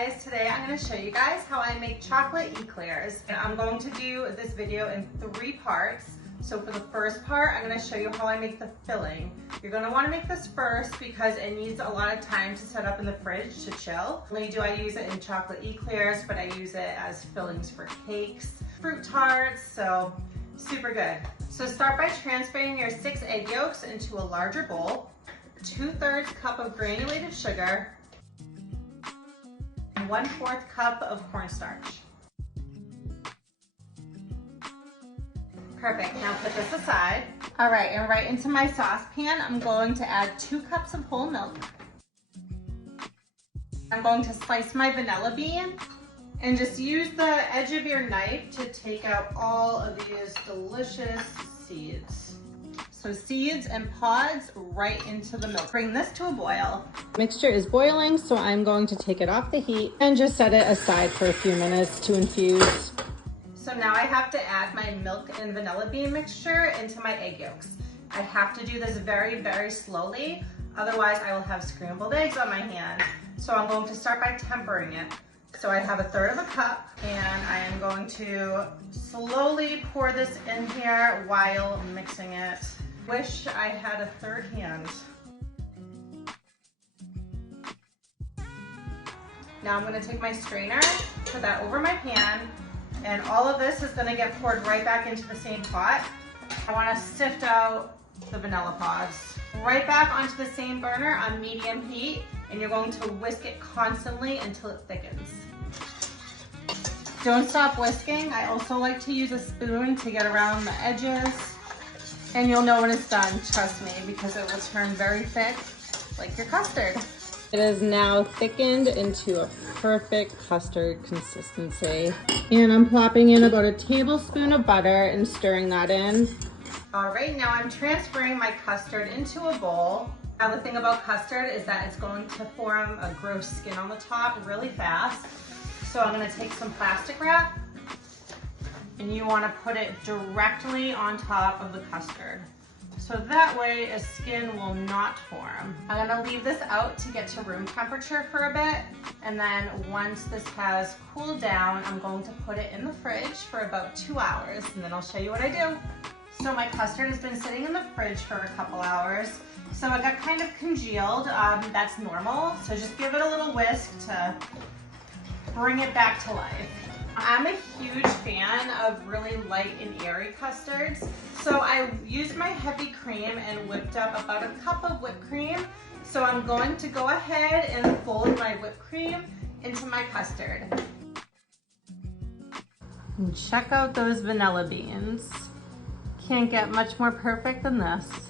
guys, today I'm going to show you guys how I make chocolate eclairs. And I'm going to do this video in 3 parts. So for the first part, I'm going to show you how I make the filling. You're going to want to make this first because it needs a lot of time to set up in the fridge to chill. When you do, I use it in chocolate eclairs, but I use it as fillings for cakes, fruit tarts, so super good. So start by transferring your 6 egg yolks into a larger bowl, 2/3 cup of granulated sugar, 1/4 cup of cornstarch. Perfect, now put this aside. All right, and right into my saucepan, I'm going to add 2 cups of whole milk. I'm going to slice my vanilla bean and just use the edge of your knife to take out all of these delicious seeds. So seeds and pods right into the milk. Bring this to a boil. Mixture is boiling, so I'm going to take it off the heat and just set it aside for a few minutes to infuse. So now I have to add my milk and vanilla bean mixture into my egg yolks. I have to do this very, very slowly, otherwise I will have scrambled eggs on my hand. So I'm going to start by tempering it. So I have 1/3 of a cup, and I am going to slowly pour this in here while mixing it. Wish I had a 3rd hand. Now I'm going to take my strainer, put that over my pan, and all of this is going to get poured right back into the same pot. I want to sift out the vanilla pods. Right back onto the same burner on medium heat, and you're going to whisk it constantly until it thickens. Don't stop whisking. I also like to use a spoon to get around the edges. And you'll know when it's done, trust me, because it will turn very thick, like your custard. It is now thickened into a perfect custard consistency. And I'm plopping in about 1 tablespoon of butter and stirring that in. All right, now I'm transferring my custard into a bowl. Now the thing about custard is that it's going to form a gross skin on the top really fast. So I'm gonna take some plastic wrap, and you want to put it directly on top of the custard. So that way a skin will not form. I'm gonna leave this out to get to room temperature for a bit, and then once this has cooled down, I'm going to put it in the fridge for about 2 hours, and then I'll show you what I do. So my custard has been sitting in the fridge for a couple hours, so it got kind of congealed. That's normal, so just give it a little whisk to bring it back to life. I'm a huge fan of really light and airy custards. So I used my heavy cream and whipped up about 1 cup of whipped cream. So I'm going to go ahead and fold my whipped cream into my custard. And check out those vanilla beans. Can't get much more perfect than this.